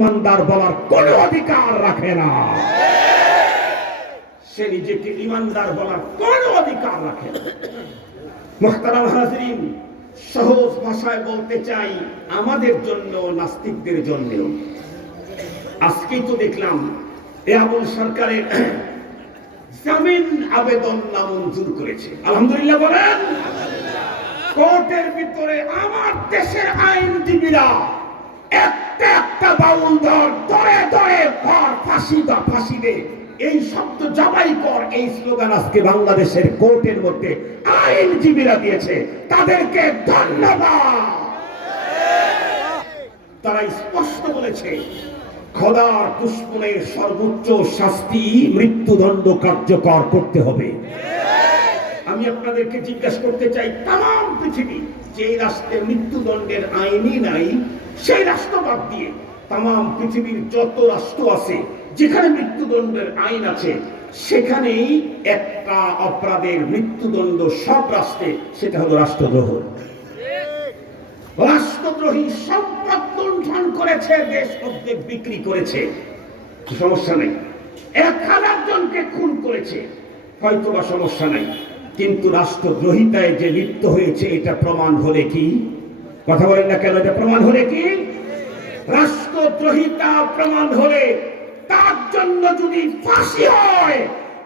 ইমানদার বলার কোনো অধিকার রাখে না। সে নিজেকে ইমানদার বলার কোনো অধিকার রাখে না। মুহতারাম হাজরিন, সহজ ভাষায় বলতে চাই, আমাদের জন্য, নাস্তিকদের জন্যও। আজকেই তো দেখলাম আবুল সরকারের জামিন আবেদন নামঞ্জুর করেছে। আলহামদুলিল্লাহ বলেন। কোর্টের ভিতরে আমার দেশের আইনজীবীরা একটা বাউল দরে দরে ফাঁসি দে, এই শব্দ জবাই কর, এই স্লোগান আজকে বাংলাদেশের কোর্টের মধ্যে আইনজীবীরা দিয়েছে। তাদেরকে ধন্যবাদ। তারা স্পষ্ট বলেছে খোদার দুশমনের সর্বোচ্চ শাস্তি মৃত্যুদণ্ড কার্যকর করতে হবে। আমি আপনাদেরকে জিজ্ঞাসা করতে চাই, তাম পৃথিবী যে রাষ্ট্রে মৃত্যুদণ্ডের আইনই নাই, সেই রাষ্ট্র বাদ দিয়ে তাম পৃথিবীর যত রাষ্ট্র আছে যেখানে মৃত্যুদণ্ডের আইন আছে, সেখানেই একটা অপরাধের মৃত্যুদণ্ড সব রাষ্ট্রে, সেটা হলো রাষ্ট্রদ্রোহ। রাষ্ট্রদ্রোহী সম্পদ লুণ্ঠন করেছে, দেশ অর্ধেক বিক্রি করেছে, সমস্যা নেই। 1000 জনকে খুন করেছে, হয়তোবা সমস্যা নাই। কিন্তু রাষ্ট্রদ্রোহিতায় যে লিপ্ত হয়েছে, এটা প্রমাণ হলে কি, কথা বলেন না কেন, এটা প্রমাণ হলে কি, রাষ্ট্রদ্রোহিতা প্রমাণ হলে তার জন্য যদি ফাঁসি হয়,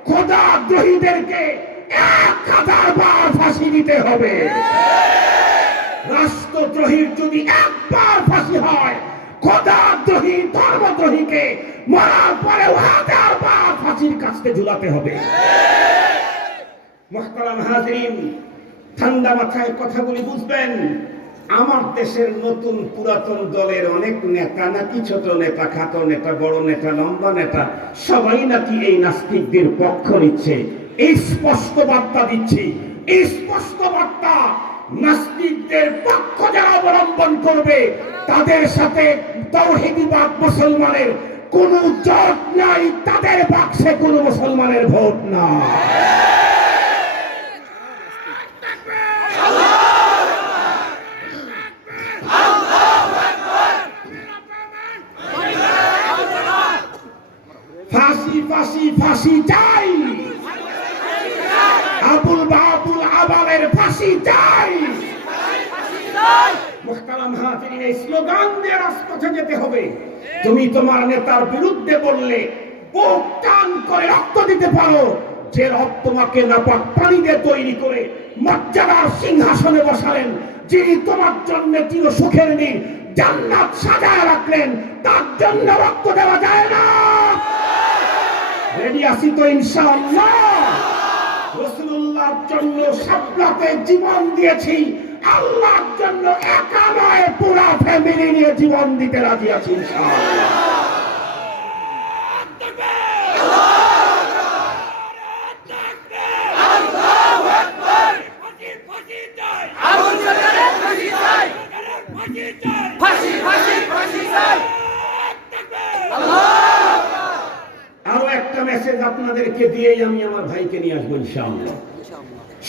খোদাদ্রোহীদেরকে 1000 বার ফাঁসি দিতে হবে। রাষ্ট্রদ্রোহীর যদি একবার ফাঁসি হয়, খোদাদ্রোহী ধর্মদ্রোহীকে মরার পরে 1000 বার ফাঁসির কাস্তে ঝুলাতে হবে। মুহতারাম হাজরিন, ঠান্ডা মাথায় কথাগুলি বুঝবেন। আমার দেশের নতুন পুরাতন দলের অনেক নেতা নাকি, ছোট নেতা, খাটো নেতা, বড় নেতা, লম্বা নেতা, সবাই নাকি এই নাস্তিকদের পক্ষ নিচ্ছে। এই স্পষ্ট বার্তা দিচ্ছি, এই স্পষ্ট বার্তা, নাস্তিকদের পক্ষ যারা অবলম্বন করবে, তাদের সাথে তাওহীদবাদ মুসলমানের কোনো জোট নাই, তাদের বাক্সে কোনো মুসলমানের ভোট না। ফাঁসি ফাঁসি ফাঁসি চাই, আবুল বাবুল আবালের ফাঁসি চাই। মুহতারাম হাজিরিন, এই স্লোগান দিয়ে রাজপথে যেতে হবে। তুমি তোমার নেতার বিরুদ্ধে বললে বুক টান করে রক্ত দিতে পারো, যে রক্ত তোমাকে নাপাক পানি দিয়ে তৈরি করে মর্যাদার সিংহাসনে বসালেন, যিনি তোমার জন্য চির সুখের নীল জান্নাত সাজায় রাখলেন, তার জন্য রক্ত দেওয়া যায় না। রেডি আছি তো ইনশাআল্লাহ। রাসূলুল্লাহর জন্য সাবলাতে জীবন দিয়েছি, আল্লাহর জন্য একা নয়, পুরো ফ্যামিলি নিয়ে জীবন দিতে রাজি আছি ইনশাআল্লাহ। আরো একটা মেসেজ আপনাদেরকে দিয়েই আমি আমার ভাইকে নিয়ে আসবো ইনশাআল্লাহ।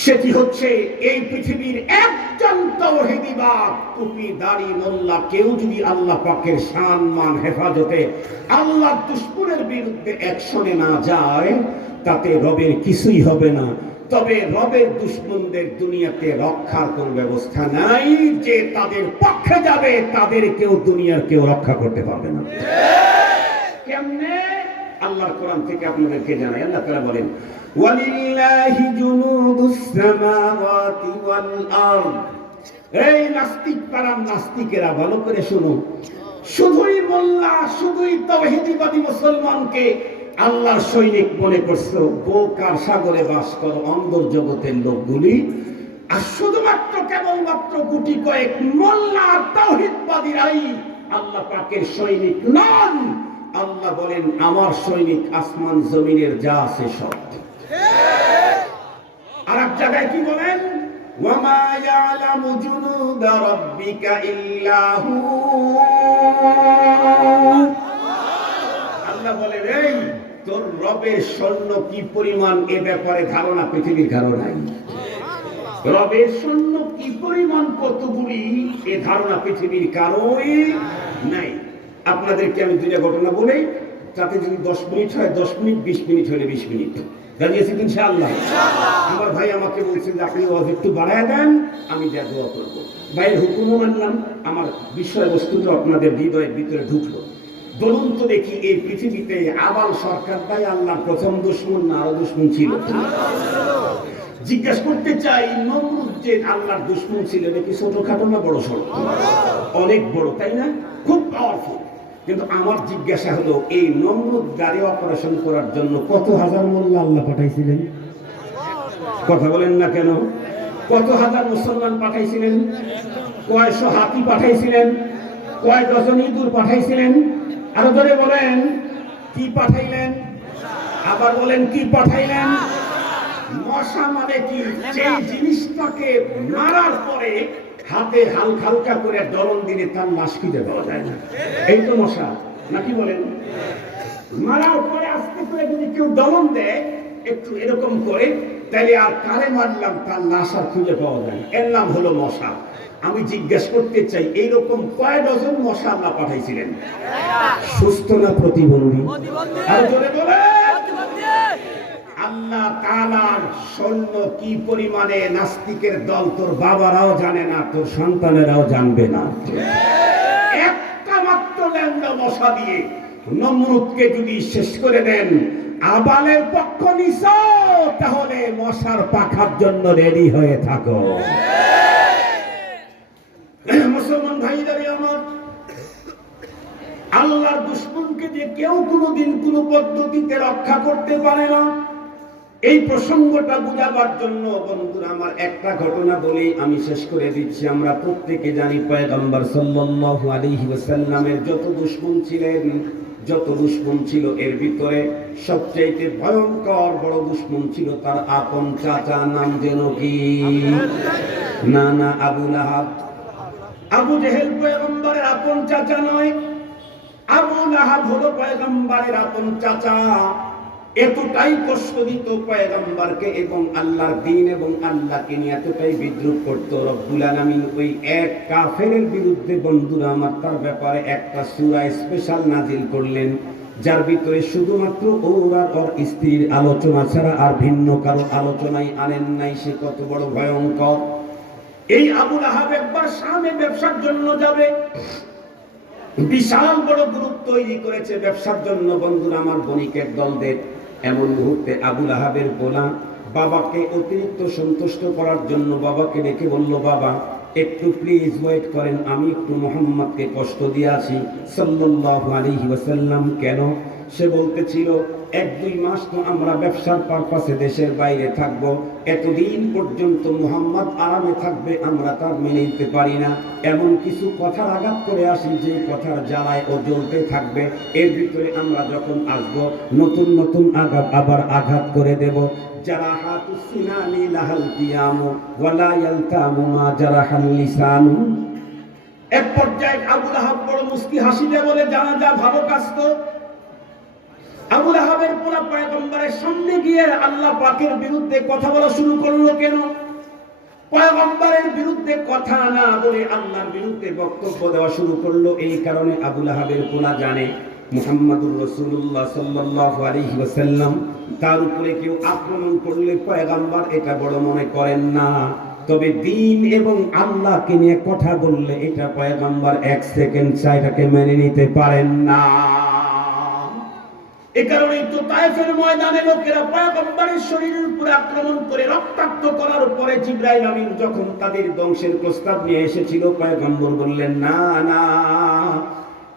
সেটি হচ্ছে, এই পৃথিবীর একজন তাওহীদবাদ টুপি দাড়ি মোল্লা কেউ যদি আল্লাহ পাকের সম্মান হেফাজতে আল্লাহর দুশমনের বিরুদ্ধে অ্যাকশনে না যায়, তাতে রবের কিছুই হবে না। তবে রবের দুশমনদের দুনিয়াতে রক্ষার কোন ব্যবস্থা নাই। যে তাদের পক্ষে যাবে, তাদের কেউ দুনিয়ার কেউ রক্ষা করতে পারবে না। কেমনে? আল্লাহর কোরআন থেকে আপনাদেরকে জানাই। আল্লাহ তাআলা বলেন, ওয়ালিল্লাহি জুনুদুস সামাওয়াতি ওয়াল আরদ। এই নাস্তিক পাড়ার নাস্তিকেরা, ভালো করে শুনো। শুধুই মোল্লা, শুধুই তাওহীদবাদী মুসলমানকে আল্লাহর সৈনিক মনে করছো, বোকার সাগরে বাস করো অন্দর জগতের লোকগুলি। আর শুধুমাত্র কেবলমাত্র গুটি কয়েক মোল্লা তাওহীদবাদীরাই আল্লাহ পাকের সৈনিক নন। আল্লাহ বলেন, আমার সৈনিক আসমান জমিনের যা আছে সব। আর এক জায়গায় কি বলেন, ওয়ামা ইয়ালামু জুনুদা রাব্বিকা ইল্লা হু। আল্লাহ বলেন, এই তোর রবের সৈন্য কি পরিমাণ, এ ব্যাপারে ধারণা পৃথিবীর কারো নাই। রবের সৈন্য কি পরিমাণ কতগুলি, এ ধারণা পৃথিবীর কারোই নাই। আপনাদেরকে আমি দুইটা ঘটনা বলেই, তাতে যদি 10 মিনিট হয় 10 মিনিট, 20 মিনিট হলে 20 মিনিট। দাঁড়িয়েছি ইনশাআল্লাহ। আমার ভাই আমাকে বলছে যে আপনি ওয়াজ একটু বাড়ায় দেন, আমি যা দোয়া করবো। ভাইয়ের হুকুমও মানলাম, আমার বিষয়বস্তুটা আপনাদের হৃদয়ের ভিতরে ঢুকলো। বলুন তো দেখি, এই পৃথিবীতে আবাল সরকারটাই আল্লাহর প্রথম দুশমন না আরো দুশমন ছিল? জিজ্ঞাসা করতে চাই, নমরুদ যে আল্লাহর দুশমন ছিল, এটা কি ছোটখাটো না বড় সড়ো? অনেক বড়, তাই না? খুব পাওয়ারফুল। কিন্তু আমার জিজ্ঞাসা হলো, এই নমরুদ গাড়ি অপারেশন করার জন্য কত হাজার মোল্লা আল্লাহ পাঠাইছিলেন? কথা বলেন না কেন? কত হাজার মুসলমান পাঠাইছিলেন? কয়শো হাতি পাঠাইছিলেন? কয় ডজন ইঁদুর পাঠাইছিলেন? আরো ধরে বলেন, কি পাঠাইলেন? আবার বলেন, কি পাঠাইলেন? মশা মানে কি? যে জিনিসটাকে মারার পরে হাতে হালকা করে দলন দিলে তার লাশ খুঁজে পাওয়া যায় না, এই তো মশা, নাকি বলেন? মারার পরে আস্তে করে যদি কেউ দলন দেয় একটু এরকম করে, তাহলে আর কারে মারলাম তার লাশ আর খুঁজে পাওয়া যায় না, এর নাম হলো মশা। আমি জিজ্ঞাসা করতে চাই, এইরকম কয় ডজন মশা আল্লাহ পাঠাইছিলেন? সুস্থ না প্রতিবন্ধী? আর জোরে বলে, আল্লাহ তাআলার সৈন্য কি পরিমাণে নাস্তিকের দল তোর বাবারাও জানে না, তোর সন্তানেরাও জানবে না। একটা মাত্র ল্যাংড়া মশা দিয়ে নমরুদকে যদি শেষ করে দেন, আবালের পক্ষ নিছ, তাহলে মশার পাখার জন্য রেডি হয়ে থাকো। মুসলমান ভাইরা আমার, আল্লাহর দুশমনকে যে কেউ কোনোদিন কোনো পদ্ধতিতে রক্ষা করতে পারে না, এই প্রসঙ্গটা বুঝাবার জন্য বন্ধুরা আমার একটা ঘটনা বলেই আমি শেষ করে দিচ্ছি। আমরা প্রত্যেকে জানি পয়গম্বর সাল্লাল্লাহু আলাইহি ওয়াসাল্লামের যত দুশমন ছিলেন, যত দুশমন ছিল, এর ভিতরে সবচেয়ে ভয়ঙ্কর বড় দুশমন ছিল তার আপন চাচা, নাম যেন কি? না, আবু লাহাব। আবু জেহেল পয়গম্বরের আপন চাচা নয়, আবু লাহাব হলো পয়গম্বরের আপন চাচা। এতটাই কষ্ট দিত পয়গম্বরকে এবং আল্লাহর দ্বীন এবং আল্লাহকে নিয়ে এতটাই বিদ্রুপ করত, রব্বুল আলামিন ওই এক কাফেরের বিরুদ্ধে বন্ধুরা আমার তার ব্যাপারে একটা সূরা স্পেশাল নাজিল করলেন, যার ভিতরে শুধুমাত্র ওর আর ওর স্ত্রীর আলোচনা ছাড়া আর ভিন্ন কারো আলোচনাই আনেন নাই। সে কত বড় ভয়ঙ্কর! এই আবু লাহাব একবার শামে ব্যবসার জন্য যাবে, বিশাল বড় গ্রুপ তৈরি করেছে ব্যবসার জন্য বন্ধুরা আমার, বণিকের দলদের। এমন মুহূর্তে আবু লাহাবের গোলাম বাবাকে অতিরিক্ত সন্তুষ্ট করার জন্য বাবাকে ডেকে বলল, বাবা একটু প্লিজ ওয়েট করেন, আমি একটু মুহাম্মদকে কষ্ট দিয়ে আসি সাল্লাল্লাহু আলাইহি ওয়াসাল্লাম। কেন? সে বলতেছিল, 1-2 মাস তো আমরা ব্যবসার পারপাসে দেশের বাইরে থাকব, এতদিন পর্যন্ত মুহাম্মদ আরামে থাকবে আমরা তার মেনে নিতে পারি না। এমন কিছু কথার আঘাত করে আসি যে কথার জ্বালায় ও জ্বলতে থাকবে, এর ভিতরে আমরা যখন আসবো নতুন নতুন আবার আঘাত করে দেব। জারাহাতুস সিনানি লাহাল কিয়ামু ওয়ালা ইয়ালতামু মা জারাহাল লিসানু। এক পর্যায়ে আবু লাহাব বড় মুস্কি হাসি দিয়ে বলে, যা ভালো কাজ তো। আবু লাহাবের পুরা পয়গম্বরের সামনে গিয়ে আল্লাহ পাকের বিরুদ্ধে কথা বলা শুরু করলো। কেন? পয়গম্বরের বিরুদ্ধে কথা না বলে আল্লাহর বিরুদ্ধে বক্তব্য দেওয়া শুরু করলো। এই কারণে আবু লাহাবের পোলা জানে মুহাম্মাদুর রাসূলুল্লাহ সাল্লাল্লাহু আলাইহি ওয়াসাল্লাম তার উপরে কেউ আক্রমণ করলে পয়গম্বর এটা বড় মনে করেন না, তবে দ্বীন এবং আল্লাহকে নিয়ে কথা বললে এটা পয়গম্বর 1 সেকেন্ড চাইটাকে মেনে নিতে পারেন না। এ কারণেই তো তায়েফের ময়দানে লোকেরা পয়গম্বরের শরীরের উপরে আক্রমণ করে রক্তাক্ত করার পরে জিবরাইল আমিন যখন তাদের ধ্বংসের প্রস্তাব নিয়ে এসেছিল, পয়গম্বর বললেন না।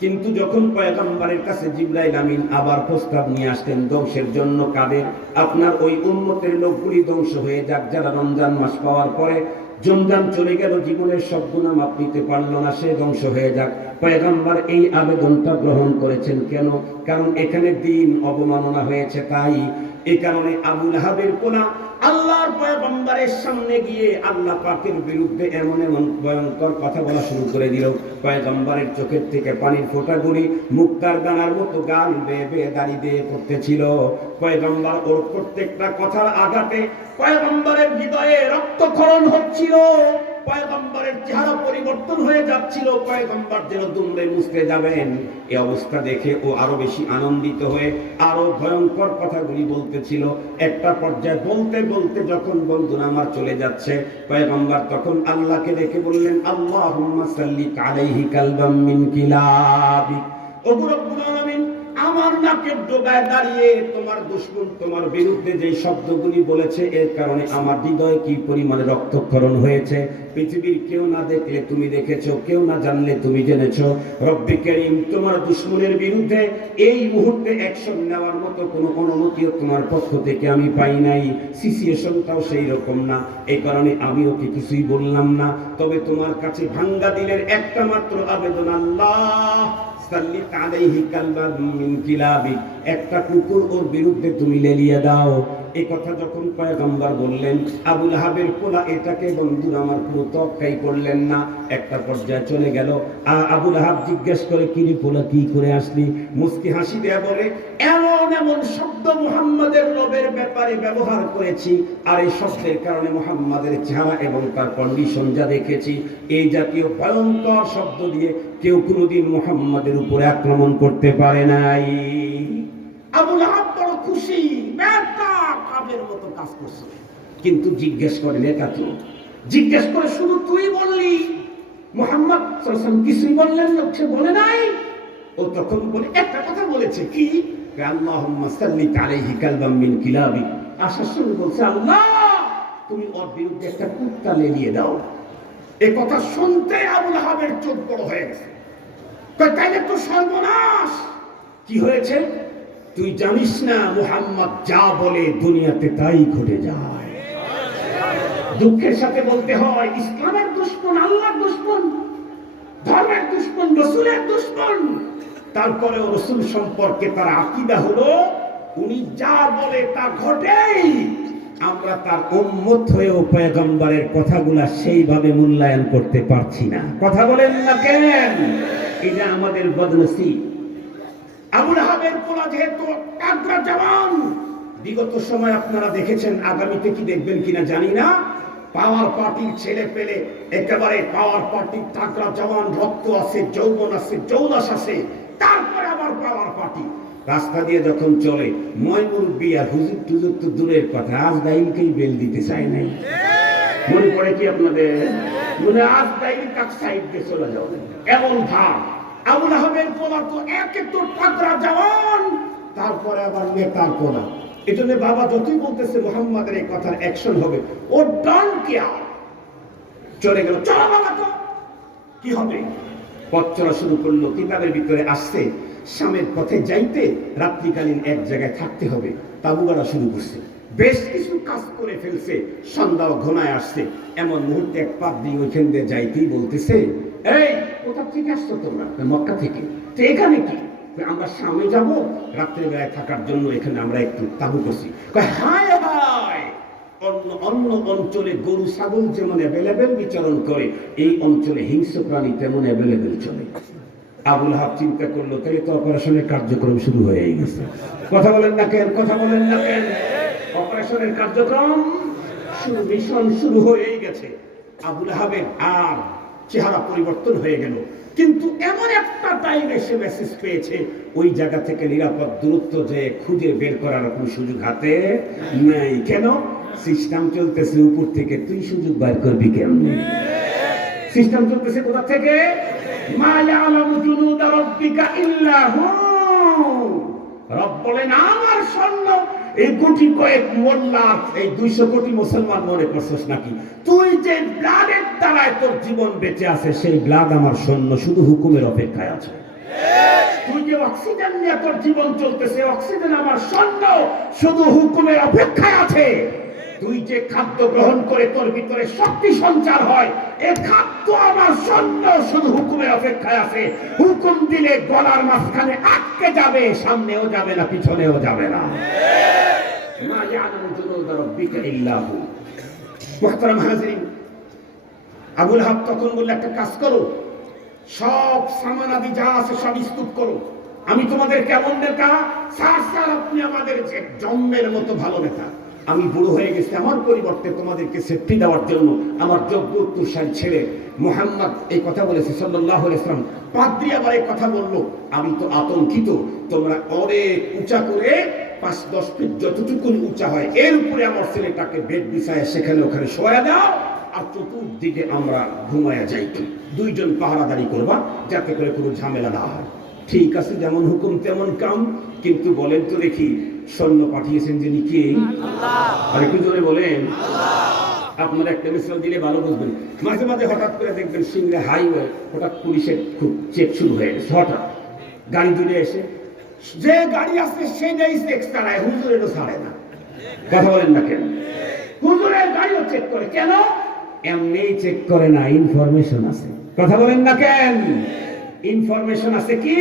কিন্তু যখন পয়গম্বরের কাছে জিবরাইল আমিন আবার প্রস্তাব নিয়ে আসতেন ধ্বংসের জন্য, কাদের? আপনার ওই উম্মতের লোকগুলি ধ্বংস হয়ে যাক, যারা রমজান মাস পাওয়ার পরে জমজাম চলে গেল, জীবনের সব গুনাহ মাপ নিতে পারল না, সে ধ্বংস হয়ে যাক। পয়গম্বর এই আবেদনটা গ্রহণ করেছেন। কেন? কারণ এখানে দ্বীন অবমাননা হয়েছে। তাই এই কারণে আবু লাহাবের পোলা আল্লাহর পয়গম্বরের সামনে গিয়ে আল্লাহ পাকের বিরুদ্ধে এমন ভয়ঙ্কর কথা বলা শুরু করে দিল। পয়গম্বরের চোখের থেকে পানির ফোঁটাগুলি মুক্তার দানার মতো গাল বেয়ে বেয়ে দাঁড়িয়ে দিয়ে পড়তেছিল। পয়গম্বর ওর প্রত্যেকটা কথার আঘাতে পয়গম্বরের হৃদয়ে রক্তক্ষরণ হচ্ছিল। পয়গম্বরের চেহারা পরিবর্তন হয়ে যাচ্ছিল, পয়গম্বর যেন দুমড়ে মুচড়ে যাবেন। এই অবস্থা দেখে ও আরো বেশি আনন্দিত হয়ে আরো ভয়ঙ্কর কথাগুলি বলতেছিল। একটা পর্যায়ে বলতে বলতে যখন বন্ধুরা আমার চলে যাচ্ছে, পয়গম্বর তখন আল্লাহকে ডেকে বললেন, আল্লাহুম্মা সাল্লি আলাইহি কালবাম মিন কিলাবি। ও রব্বুল আলামিন, আমার নাকের ডোগায় দাঁড়িয়ে তোমার দুশমন তোমার বিরুদ্ধে যে শব্দগুলি বলেছে, এর কারণে আমার হৃদয়ে কি পরিমাণে রক্তক্ষরণ হয়েছে, পৃথিবীর কেউ না দেখলে তুমি দেখেছো, কেউ না জানলে তুমি জেনেছো। রব্বি কারীম, তোমার দুশমনের বিরুদ্ধে এই মুহূর্তে অ্যাকশন নেওয়ার মতো কোনো অনুমতিও তোমার পক্ষ থেকে আমি পাই নাই, সিচুয়েশনটাও সেই রকম না। এই কারণে আমি ওকে কিছুই বললাম না। তবে তোমার কাছে ভাঙ্গা দিলের একটা মাত্র আবেদন, আল্লাহ সাল্লিত আলাইহি কালবাম মিন কিলাবি, একটা কুকুর ওর বিরুদ্ধে তুমি লেলিয়ে দাও। এই কথা যখন পয়গম্বর বললেন, আবু লাহাবের পোলা এটাকে বন্ধু আমার পুরো তক্কাই করলেন না। একটা পর্যায়ে চলে গেল। আবু লাহাব জিজ্ঞেস করে, কিরে পোলা, কি করে আসলি? মুস্কি হাসি দেয়া বলে, এমন এমন শব্দ মুহাম্মাদের রবের ব্যাপারে ব্যবহার করেছি, আর এই শব্দের কারণে মুহাম্মাদের চেহারা এবং তার কন্ডিশন যা দেখেছি, এই জাতীয় ভয়ঙ্কর শব্দ দিয়ে কেউ কোনোদিন মুহাম্মাদের উপরে আক্রমণ করতে পারে নাই। আবু লাহাব বড় খুশি, বেটা কাবের মতো কাজ করছে। কিন্তু জিজ্ঞেস করেন, এটা তো জিজ্ঞেস করে শুধু তুই বললি, মুহাম্মদ সাল্লাল্লাহু আলাইহি ওয়াসাল্লাম কিছুই বললেন না? সে বলে নাই। ও তখন বলে, একটা কথা বলেছে, কি? আল্লাহুম্মা সাল্লি আলাইহি কালবাম মিন কিলাবি। আসার সময় বলছে, আল্লাহ তুমি ওর বিরুদ্ধে একটা কুত্তা লেলিয়ে দাও। এই কথা শুনতে আবু লাহাবের চোখ বড় হয়ে গেছে। তাইলে তো সর্বনাশ। কি হয়েছে? তুই জানিস না মুহাম্মদ যা বলে দুনিয়াতে তাই ঘটে যায়। দুঃখের সাথে বলতে হয়, ইসলামের দুশমন, আল্লাহর দুশমন, ধর্মের দুশমন, রাসূলের দুশমন। তারপরেও রাসূল সম্পর্কে তার আকীদা হলো উনি যা বলে তা ঘটেই। আমরা তার উম্মত হয়েও পয়গম্বরের কথাগুলা সেইভাবে মূল্যায়ন করতে পারছি না। কথা বলেন না কেন? এটা আমাদের বদনসিব। আবু লাহাবের পোলা যেহেতু তাগড়া জওয়ান, বিগত সময় আপনারা দেখেছেন, আগামীতে কি দেখবেন কিনা জানি না, পাওয়ার পার্টির ছেলে পেলে একেবারে পাওয়ার পার্টির তাগড়া জওয়ান, রক্ত আছে, যৌবন আছে, জৌলাস আছে, তারপরে আবার পাওয়ার পার্টি রাস্তা দিয়ে যখন চলে, ময় মুরব্বী আর হুজুর টুজুর তো দূরের কথা, আজ দাইলকেই বেল দিতে চায় নাই। মনে পড়ে কি আপনাদের? মনে আজ দাইল কাক সাইড দিয়ে চলে যাও, এমন ভাব। আবু লাহাবের পোলা তো একে তো তাগড়া জওয়ান, তারপরে আবার নেতার পোলা। এজন্য বাবা যতই বলতেছে মুহাম্মাদের এই কথার অ্যাকশন হবে, ও ডন কেয়ার চলে গেল। চলো বাবা, তো কি হবে? পথ চলা শুরু করলো। কিতাবের ভিতরে আসছে, শামের পথে যাইতে রাত্রিকালীন এক জায়গায় থাকতে হবে। তাবু গাড়া শুরু করছে, বেশ কিছু কাজ করে ফেলছে, সন্ধ্যাও ঘনায় আসছে। এমন মুহূর্তে এক পাদ্রী ওইখান দিয়ে যাইতেই বলতেছে, এই কোথা থেকে আসছো তোমরা? মক্কা থেকে। তো এখানে কি? আমরা শামে যাব, রাত্রিবেলায় থাকার জন্য এখানে আমরা একটু তাবু করছি। হায় হায়, অন্য অন্য অঞ্চলে গরু ছাগল যেমন অ্যাভেলেবেল বিচরণ করে, এই অঞ্চলে হিংস্র প্রাণী তেমন অ্যাভেলেবেল চলে। আবু লাহাব চিন্তা করলো, তাই তো অপারেশনের কার্যক্রম শুরু হয়ে গেছে। কথা বলেন না কেন? কথা বলেন না কেন? অপারেশনের কার্যক্রম মিশন শুরু হয়ে গেছে। আবু লাহাবের আর চেহারা পরিবর্তন হয়ে গেল। কিন্তু এমন একটা টাইমে সে মেসেজ পেয়েছে, ওই জায়গা থেকে নিরাপদ দূরত্ব যে খুঁজে বের করার কোনো সুযোগ হাতে নাই। কেন? সিস্টেম চলতেছে উপর থেকে, তুই সুযোগ বের করবি কেমনে? সিস্টেম চলতেছে কোথা থেকে? মা ইয়ালামু জুনুদা রাব্বিকা ইল্লা হু। রব বলেন, আমার স্বর্ণ এই কোটি কয়েক মোল্লা, এই 200 কোটি মুসলমান মনে করছিস নাকি? তুই যে ব্লাডের দ্বারায় তোর জীবন বেঁচে আছে, সেই ব্লাড আমার সৈন্য, শুধু হুকুমের অপেক্ষায় আছে। তুই যে অক্সিজেন নিয়ে তোর জীবন চলতেছে, অক্সিজেন আমার সৈন্য, শুধু হুকুমের অপেক্ষায় আছে। তুই যে খাদ্য গ্রহণ করে তোর ভিতরে শক্তি সঞ্চার হয়, এই খাদ্য আমার সৈন্য, শুধু হুকুমের অপেক্ষায় আছে। হুকুম দিলে গলার মাঝখানে আটকে যাবে, সামনেও যাবে না, পিছনেও যাবে না। মা ইয়ালামু জুনুদা রাব্বিকা ইল্লা হু। মুহতারাম হাজিরিন, আবু লাহাব তখন বলল, একটা কাজ করো, সব সামান আদি যা আছে সব স্তূপ করো। আমি তোমাদের কেমন নেতা? স্যার, আপনি আমাদের যে জম্মের মতো ভালো নেতা, আমি বুড়ো হয়ে গেছি, আমার পরিবর্তে তোমাদেরকে সেফটি দেওয়ার জন্য আমার যোগ্য উত্তরসারী ছেলে মুহাম্মদ এই কথা বলেছে সাল্লাল্লাহু আলাইহি ওয়াসাল্লাম। পাদ্রী আবার এই কথা বললো, আমি তো আতঙ্কিত, তোমরা অনেক উঁচা করে 5-10 ফিট যতটুকু উঁচা হয় এর উপরে আমার ছেলেটাকে বেড বিছায় সেখানে ওখানে শোয়া দাও, আর চতুর্দিকে আমরা ঘুমায়া যাই, দুইজন পাহারাদারি করবা যাতে করে কোনো ঝামেলা না হয়। ঠিক আছে, যেমন হুকুম তেমন কাম। কিন্তু বলেন তো দেখি, সৈন্য পাঠিয়েছেন যিনি কে? আল্লাহ। আর একটু জোরে বলেন আল্লাহ। আপনারা একটা মিসাল দিলে ভালো বুঝবেন। মাঝে মাঝে হঠাৎ করে দেখবেন সিংড়া হাইওয়ে হঠাৎ পুলিশের খুব চেক শুরু হয়ে গেছে, হঠাৎ গাড়ি দূরে এসে যে গাড়ি আছে সেটাই চেক চালায়, হুজুরেরও ছাড়ে না। কথা বলেন না কেন? হুজুরের গাড়িও চেক করে কেন? এমনি চেক করে না, ইনফরমেশন আছে। কথা বলেন না কেন? ইনফরমেশন আছে কি?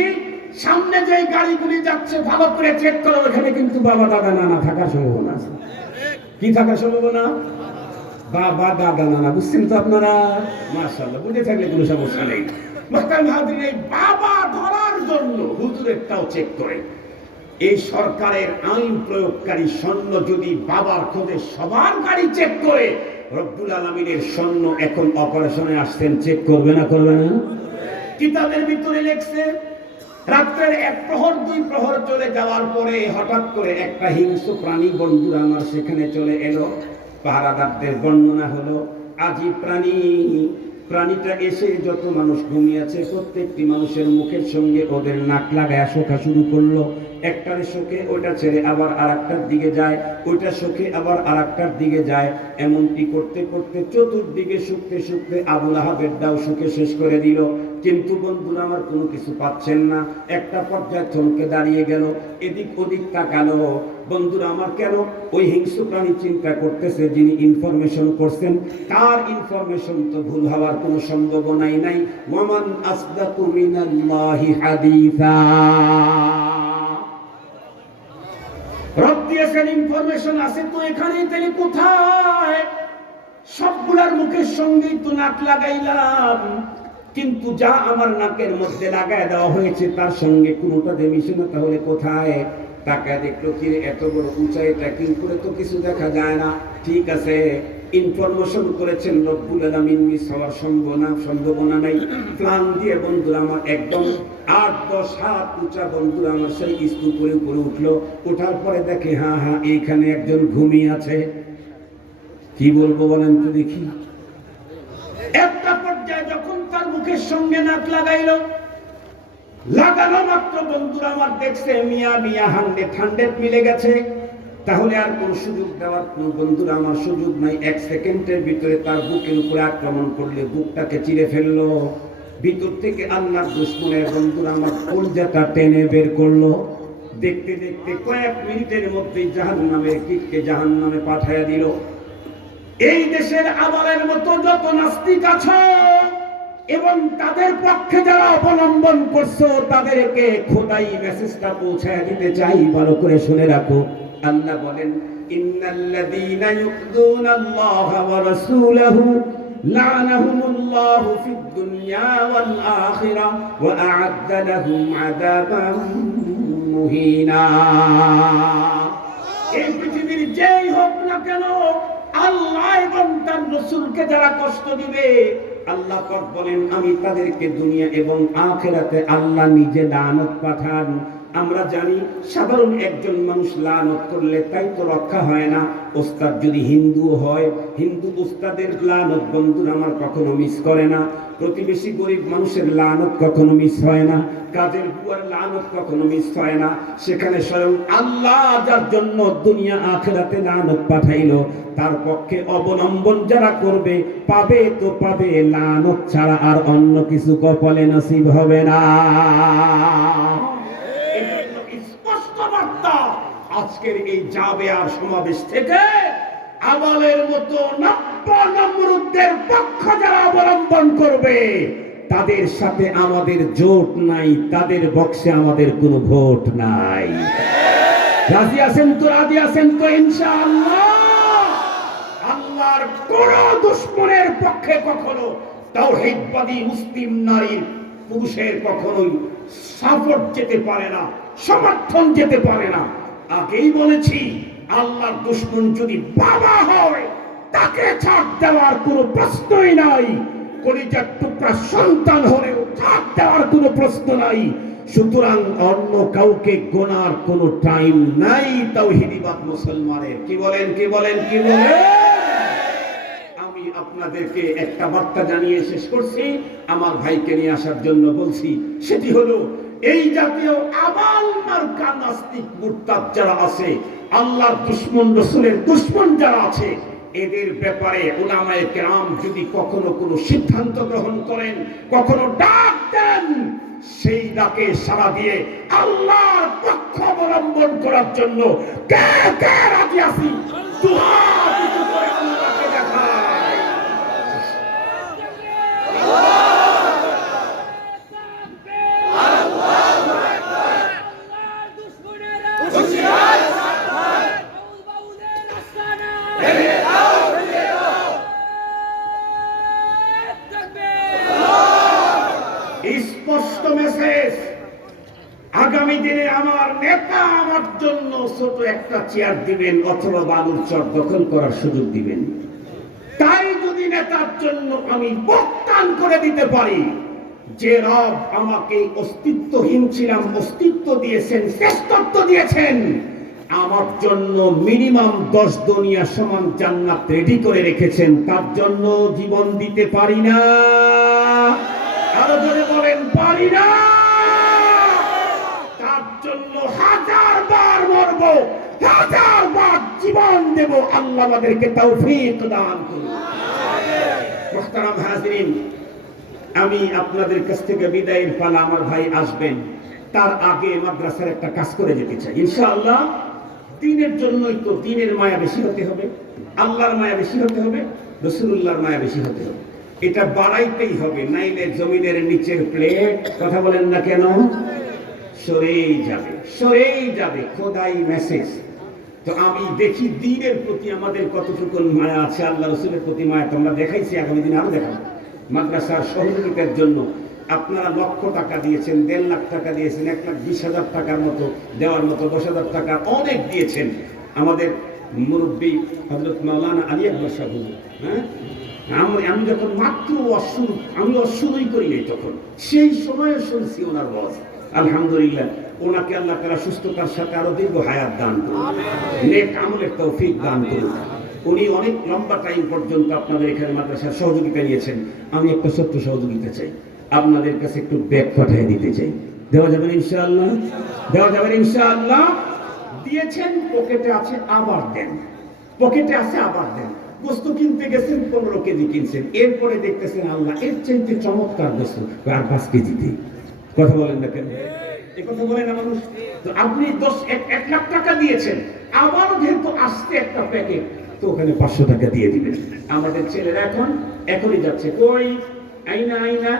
সামনে যে গাড়িগুলি যাচ্ছে ভালো করে চেক করো, ওখানে কিন্তু বাবা দাদা নানা থাকার সম্ভাবনা আছে। কি থাকার সম্ভাবনা? বাবা দাদা নানা। বুঝছেন তো আপনারা? মাশাআল্লাহ, বুঝে থাকলে কোনো সমস্যা নেই। মুহতারাম হাজিরিন, এই বাবা ধরার জন্য হুজুরেরটাও চেক করে। এই সরকারের আইন প্রয়োগকারী সৈন্য যদি বাবার খোঁজে সবার গাড়ি চেক করে, রব্বুল আলামিনের সৈন্য এখন অপারেশনে আসছেন, চেক করবে না? করবে না? কিতাবের ভিতরে লেখছে, রাত্রের 1 প্রহর 2 প্রহর চলে যাওয়ার পরে হঠাৎ করে একটা হিংস্র প্রাণী বন্ধুরা আমার সেখানে চলে এলো। পাহারাদারদের বর্ণনা হলো, আজীব প্রাণী। প্রাণীটা এসে যত মানুষ ঘুমিয়ে আছে প্রত্যেকটি মানুষের মুখের সঙ্গে ওদের নাক লাগায় শোকা শুরু করলো। একটার শোকে ওইটা ছেড়ে আবার আরেকটার দিকে যায়, ওইটা শোকে আবার আরেকটার দিকে যায়। এমনটি করতে করতে চতুর্দিকে শুকতে শুকতে আবু লাহাবের দাও শুকে শেষ করে দিল। কিন্তু বন্ধুরা আমার কোনো কিছু পাচ্ছেন না। একটা পর্যায়ে থমকে দাঁড়িয়ে গেল, এদিক ওদিক তাকালো। বন্ধুরা আমার, কেন? ওই হিংস্র প্রাণী চিন্তা করতেছে যিনি ইনফরমেশন করছেন তার ইনফরমেশন তো ভুল হওয়ার কোনো সম্ভাবনাই নাই। ওয়ামান আসদাকু মিনাল্লাহি হাদিসা। রব দিয়েছেন, ইনফরমেশন আছে তো এখানেই, তাহলে কোথায়? সবগুলার মুখের সঙ্গেই তো নাক লাগাইলাম, কিন্তু যা আমার নাকের মধ্যে লাগায় দেওয়া হয়েছে তার সঙ্গে কোনোটাতে মিশে না, তাহলে কোথায়? তাকায় দেখলো কি এত বড় উঁচাই, ট্রেকিং করে তো কিছু দেখা যায় না। ঠিক আছে, ইনফরমেশন করেছেন রব্বুল আলামিন, মিস হওয়ার সম্ভাবনা নাই। প্ল্যান দিয়ে বন্ধুরা আমার একদম 8-10 হাত উঁচা বন্ধুরা আমার সেই স্তূপের উপরে উঠলো। ওঠার পরে দেখে হ্যাঁ এইখানে একজন ঘুমিয়ে আছে। কি বলবো বলেন তো দেখি? একটা পর্যায়ে যখন তার মুখের সঙ্গে নাক লাগাইলো, লাগানো মাত্র বন্ধুরা আমার দেখছে মিয়া 100 মিলে গেছে। তাহলে আর কোন সুযোগ দেওয়ার কোন বন্ধুরা আমার সুযোগ নাই। 1 সেকেন্ডের ভিতরে তার বুকের উপরে আক্রমণ করলে বুকটাকে চিরে ফেললো। ভিতর থেকে আল্লাহর দুশমনের বন্ধুরা আমার কলজাটা টেনে বের করলো। দেখতে দেখতে কয়েক মিনিটের মধ্যেই জাহান্নামের কীটকে জাহান্নামে পাঠাইয়া দিল। এই দেশের আবালের মতো যত নাস্তিক আছে এবং তাদের পক্ষে যারা অবলম্বন করছো তাদেরকে খোদাই মেসেজটা পৌঁছায় দিতে চাই, ভালো করে শুনে রাখো। আল্লাহ বলেন, ইন্নাল্লাযীনা ইউযুনাল্লাহা ওয়া রাসূলাহু লা'নাহুমুল্লাহু ফিদ দুনিয়া ওয়াল আখিরাহ ওয়া আ'আদ্দা লাহুম আযাবান মুহিনা। এই পৃথিবীর যেই হোক না কেন, আল্লাহ এবং তার রাসূলকে যারা কষ্ট দিবে, আল্লাহ পাক বলেন আমি তাদেরকে দুনিয়া এবং আখিরাতে আল্লাহ নিজে লানত পাঠান। আমরা জানি সাধারণ একজন মানুষ লানত করলে তাই তো রক্ষা হয় না। ওস্তাদ যদি হিন্দু হয়, হিন্দু ওস্তাদের লানত বন্ধুরা আমার কখনো মিস করে না। প্রতিবেশী গরিব মানুষের লানত কখনো মিস হয় না। কাজের বুয়ার লানত কখনো মিস হয় না। সেখানে স্বয়ং আল্লাহ যার জন্য দুনিয়া আখিরাতে লানত পাঠাইলো, তার পক্ষে অবলম্বন যারা করবে পাবে তো পাবে, লানত ছাড়া আর অন্য কিছু কপালে নসিব হবে না। স্পষ্ট বার্তা আজকের এই জাবেয়ার সমাবেশ থেকে। আবালের মতো নমরুদের পক্ষ যারা অবলম্বন করবে তাদের সাথে আমাদের জোট নাই, তাদের বক্সে আমাদের কোনো ভোট নাই। রাজি আছেন তো? রাজি আছেন তো? ইনশাআল্লাহ আল্লাহর কোন দুশমনের পক্ষে কখনো তাওহীদবাদী মুসলিম নারীর পুরুষের কখনোই সাপোর্ট যেতে পারে না, সমর্থন যেতে পারে না। আগেই বলেছি আল্লাহর দুশমন যদি বাবা হয় তাকে ছাড় দেওয়ার কোনো প্রশ্নই নাই। কলিজার টুকরা সন্তান হলেও ছাড় দেওয়ার কোনো প্রশ্ন নাই। সুতরাং অন্য কাউকে গোনার কোনো টাইম নাই তাওহীদবাদ মুসলমানের। কি বলেন, কি বলেন, কি বলেন? আমি আপনাদেরকে একটা বার্তা জানিয়ে শেষ করছি, আমার ভাইকে নিয়ে আসার জন্য বলছি। সেটি হলো, এই জাতীয় আবাল মার্কা নাস্তিক মুরতাদ যারা আছে, আল্লাহর দুশমন রাসূলের দুশমন যারা আছে, এদের ব্যাপারে উলামায়ে কেরাম যদি কখনো কোনো সিদ্ধান্ত গ্রহণ করেন, কখনো ডাক দেন, সেই ডাকে সাড়া দিয়ে আল্লাহর পক্ষ অবলম্বন করার জন্য কে কে রাজি আছি? দুহাত উঁচু করে আল্লাহকে দেখায়। স্পষ্ট মেসেজ, আগামী দিনে আমার নেতা আমার জন্য ছোট একটা চেয়ার দিবেন অথবা বালুর চর দখল করার সুযোগ দিবেন। তাই যদি নেতার জন্য আমি বক্তান করে দিতে পারি, যে রব আমাকে অস্তিত্বহীন ছিলাম অস্তিত্ব দিয়েছেন, শ্রেষ্ঠত্ব দিয়েছেন, আমার জন্য মিনিমাম 10 দুনিয়া সমান জান্নাত রেডি করে রেখেছেন, তার জন্য জীবন দিতে পারি না? আরো জোরে বলেন, পারি না? তার জন্য 1000 বার মরব, 1000 বার জীবন দেব। আল্লাহ আমাদেরকে তৌফিক দান করুন। মুহতারাম হাজিরিন, আমি আপনাদের কাছ থেকে বিদায়ের পালা, আমার ভাই আসবেন, তার আগে মাদ্রাসার একটা কাজ করে যেতে চাই ইনশাআল্লাহ। দিনের জন্যই তো, দিনের মায়া বেশি হতে হবে, আল্লাহর মায়া বেশি হতে হবে, রাসূলুল্লাহর মায়া বেশি হতে হবে। এটা বাড়াইতেই হবে, নাইলে জমিনের নিচের প্লেট, কথা বলেন না কেন, সরেই যাবে, সরেই যাবে। খোদাই মেসেজ। তো আমি দেখি দিনের প্রতি আমাদের কতটুকু মায়া আছে, আল্লাহ রাসূলের প্রতি মায়া তোমরা দেখাইছি, আগামী দিন আরো দেখাবো। মাদ্রাসার সহযোগিতার জন্য আপনারা লক্ষ টাকা দিয়েছেন, 1.5 লাখ টাকা দিয়েছেন, 1,20,000 টাকার মতো দেওয়ার মতো, 10,000 টাকা অনেক দিয়েছেন। আমাদের মুরব্বী হযরত মাওলানা আলী আকবর সাহেব, হ্যাঁ, আমি যখন মাত্র আমি অশুরুই করি নাই, তখন সেই সময়ে শুনছি ওনার ওয়াজ। আলহামদুলিল্লাহ, ওনাকে আল্লাহ তাআলা সুস্থতার সাথে আরো দীর্ঘ হায়াত দান করুন, নেক আমলের তৌফিক দান করুন। উনি অনেক লম্বা টাইম পর্যন্ত আপনাদের এখানে মাদ্রাসার সহযোগিতা নিয়েছেন। আমি একটা ছোট্ট সহযোগিতা চাই, আপনাদের কাছে একটু ব্যাগ পাঠিয়ে দিতে চাই। দেওয়া যাবে ইনশাআল্লাহ? দেওয়া যাবে ইনশাআল্লাহ? দিয়েছেন, পকেটে আছে, আবার দেন, পকেটে আছে, আবার দেন। বস্তু কিনতে গেছেন, 15 কেজি কিনছেন, এরপরে দেখতেছেন আল্লাহ এর চাইতে চমৎকার বস্তু আর 5 কেজি দিই। কথা বলেন না কেন? এই কথা বলেন না মানুষ? তো আপনি 1 লাখ টাকা দিয়েছেন, আবারও যেহেতু আসছে একটা প্যাকেট, তো ওখানে 500 টাকা দিয়ে দিবেন। আমাদের ছেলেরা এখনই যাচ্ছে, কই আইনা আইনা,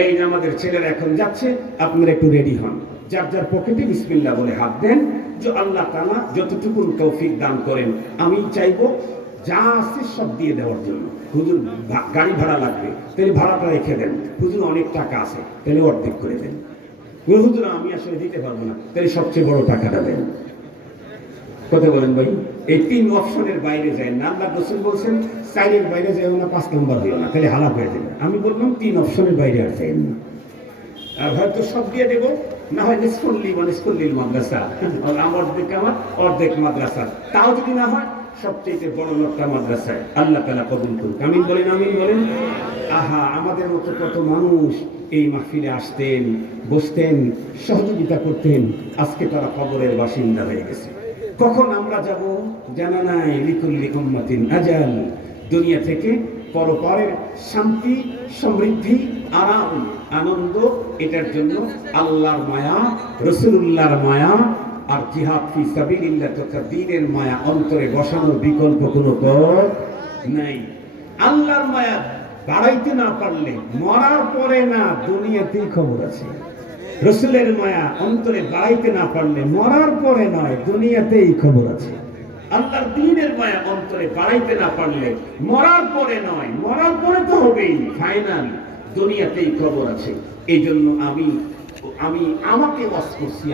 এই যে আমাদের ছেলেরা এখন যাচ্ছে, আপনারা একটু রেডি হন, যার যার পকেটে বিসমিল্লাহ বলে হাত দেন, যে আল্লাহ তাআলা যতটুকু তৌফিক দান করেন। আমি চাইবো যা আছে সব দিয়ে দেওয়ার জন্য। হুজুর গাড়ি ভাড়া লাগবে, তাহলে ভাড়াটা রেখে দেন। হুজুর অনেক টাকা আছে, তাহলে অর্ধেক করে দেন। হুজুর আমি আসলে দিতে পারবো না, তাহলে সবচেয়ে বড় টাকাটা দেন। কথা বলেন ভাই? এই 3 অপশনের বাইরে যায় না। আল্লাহ রাসূল বলছেন 4-এর বাইরে যাও না, 5 নম্বর হইও না, তাহলে হালাক হয়ে যাবে। আমি বললাম 3 অপশনের বাইরে আর যাই না। আর হয়তো সব দিয়ে দেবো, না হয় নিষ্কুল্লি মাদ্রাসা, আমার অর্ধেক মাদ্রাসা, তাও যদি না হয় সবচেয়ে বড় লোকটা মাদ্রাসায়। আল্লাহ তাআলা কবুল করুক। আমিন বলেন, আমিন বলেন। আহা, আমাদের মতো কত মানুষ এই মাহফিলে আসতেন, বসতেন, সহযোগিতা করতেন, আজকে তারা কবরের বাসিন্দা হয়ে গেছে। কখন আমরা যাব জানা নাই। লিকুল্লি উম্মাতিন আজাল। দুনিয়া থেকে পরপারের শান্তি, সমৃদ্ধি, আরাম, আনন্দ, এটার জন্য আল্লাহর মায়া, রাসূলুল্লাহর মায়া আর জিহাদ ফি সাবিলিল্লাহ তথা দ্বীনের মায়া অন্তরে বসানোর বিকল্প কোনো পথ নাই। আল্লাহর মায়া বাড়াইতে না পারলে মরার পরে না দুনিয়াতেই খবর আছে। রাসূলের মায়া অন্তরে বাড়াইতে না পারলে মরার পরে নয়, দুনিয়াতেই খবর আছে। আল্লাহর দ্বীনের মায়া অন্তরে বাড়াইতে না পারলে মরার পরে নয়, মরার পরে তো হবেই, ফাইনাল দুনিয়াতেই খবর আছে। এই জন্য আমি আমাকে ওয়াজ করছি।